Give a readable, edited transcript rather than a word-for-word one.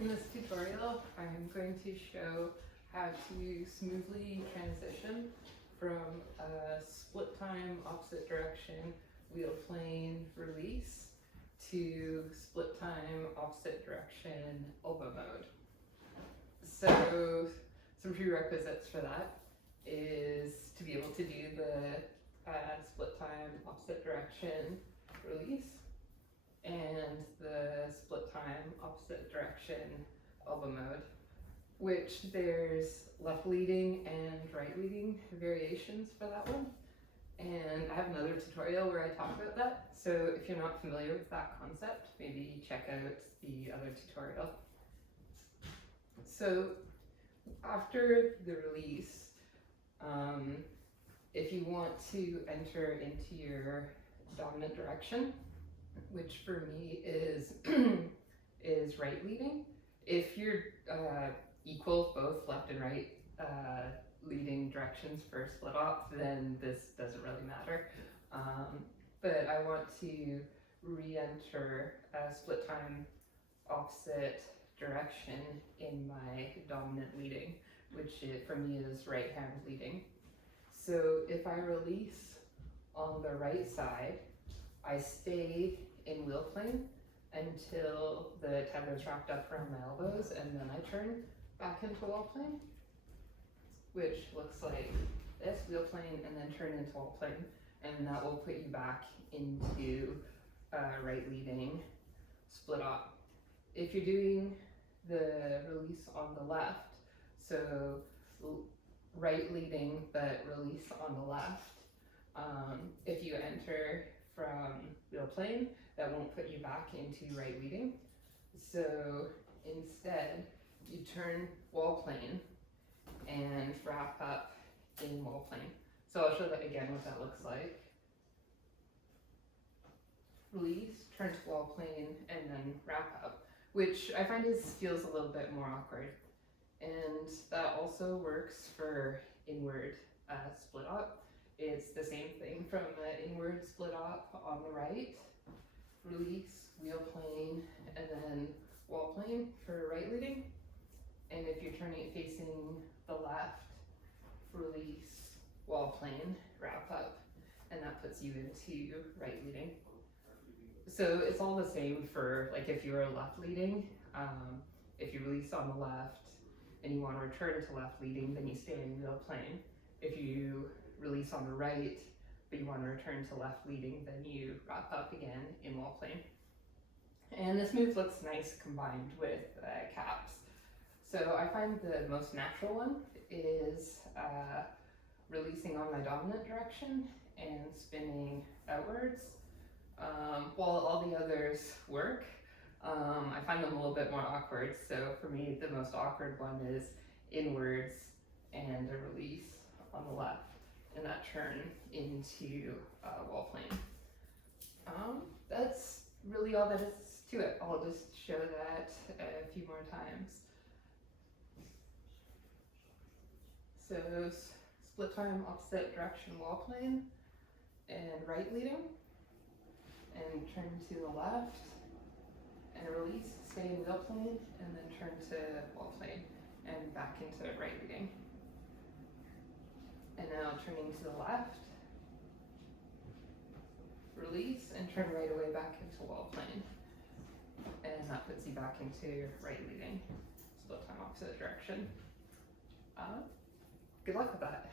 in this tutorial, I'm going to show how to smoothly transition from a split time opposite direction wheel plane release to split time opposite direction elbow mode. So some prerequisites for that is to be able to do the split time opposite direction release and the split time opposite direction elbow mode, which there's left leading and right leading variations for that one. And I have another tutorial where I talk about that. So if you're not familiar with that concept, maybe check out the other tutorial. So after the release, if you want to enter into your dominant direction, which for me is is right leading. If you're equal both left and right leading directions for SplitOp, then this doesn't really matter. But I want to re-enter a split time opposite direction in my dominant leading, which for me is right hand leading. So if I release on the right side, I stay in wheel plane until the tether is wrapped up around my elbows, and then I turn back into wheel plane, which looks like this, wheel plane, and then turn into wheel plane, and that will put you back into right leading SplitOp. If you're doing the release on the left, so right leading but release on the left, if you enter from wheel plane, that won't put you back into right leading. So instead, you turn wall plane and wrap up in wall plane. So I'll show that again what that looks like. Release, turn to wall plane, and then wrap up, which I find feels a little bit more awkward. And that also works for inward SplitOp. It's the same thing from the inward SplitOp on the right. Release, wheel plane, and then wall plane for right leading. And if you're turning it facing the left, release, wall plane, wrap up, and that puts you into right leading. So it's all the same for like if you're left leading, if you release on the left and you want to return to left leading, then you stay in wheel plane. If you release on the right, but you want to return to left leading, then you wrap up again in wall plane. And this move looks nice combined with caps. So I find the most natural one is releasing on my dominant direction and spinning outwards. While all the others work, I find them a little bit more awkward. So for me, the most awkward one is inwards and a release on the left, and that turn into wall plane. That's really all that is to it. I'll just show that a few more times. So split time opposite direction wall plane and right leading, and turn to the left and release, stay in wheel plane, and then turn to wall plane and back into right leading. And now turning to the left, release, and turn right away back into wall plane. And that puts you back into right leading, split time opposite direction. Good luck with that.